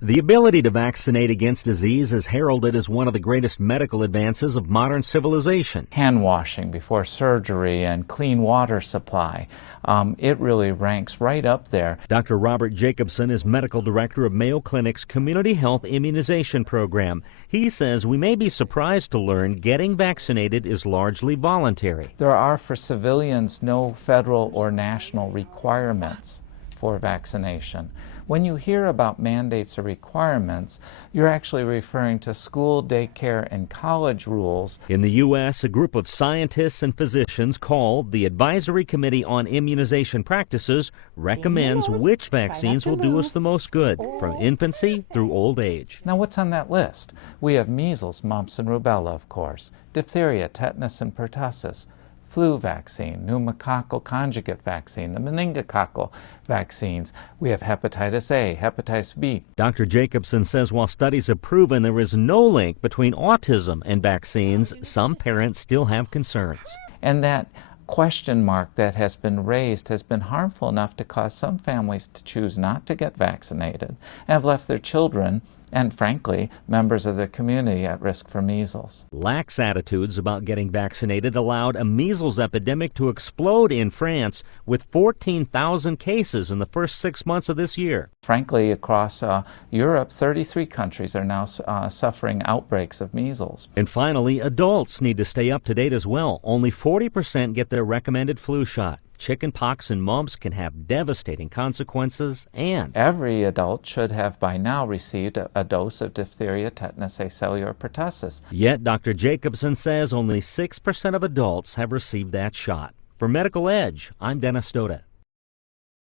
The ability to vaccinate against disease is heralded as one of the greatest medical advances of modern civilization. Hand washing before surgery and clean water supply, it really ranks right up there. Dr. Robert Jacobson is medical director of Mayo Clinic's Community Health Immunization Program. He says we may be surprised to learn getting vaccinated is largely voluntary. There are for civilians no federal or national requirements for vaccination. When you hear about mandates or requirements, you're actually referring to school, daycare, and college rules. In the U.S., a group of scientists and physicians called the Advisory Committee on Immunization Practices recommends which vaccines will do us the most good, from infancy through old age. Now, what's on that list? We have measles, mumps, and rubella, of course, diphtheria, tetanus, and pertussis, flu vaccine, pneumococcal conjugate vaccine, the meningococcal vaccines. We have hepatitis A, hepatitis B. Dr. Jacobson says while studies have proven there is no link between autism and vaccines, some parents still have concerns. And that question mark that has been raised has been harmful enough to cause some families to choose not to get vaccinated and have left their children and, frankly, members of their community at risk for measles. Lax attitudes about getting vaccinated allowed a measles epidemic to explode in France with 14,000 cases in the first 6 months of this year. Frankly, across Europe, 33 countries are now suffering outbreaks of measles. And finally, adults need to stay up to date as well. Only 40% get their recommended flu shot. Chicken pox and mumps can have devastating consequences, and every adult should have by now received a dose of diphtheria, tetanus, acellular, or pertussis. Yet Dr. Jacobson says only 6% of adults have received that shot. For Medical Edge, I'm Douda.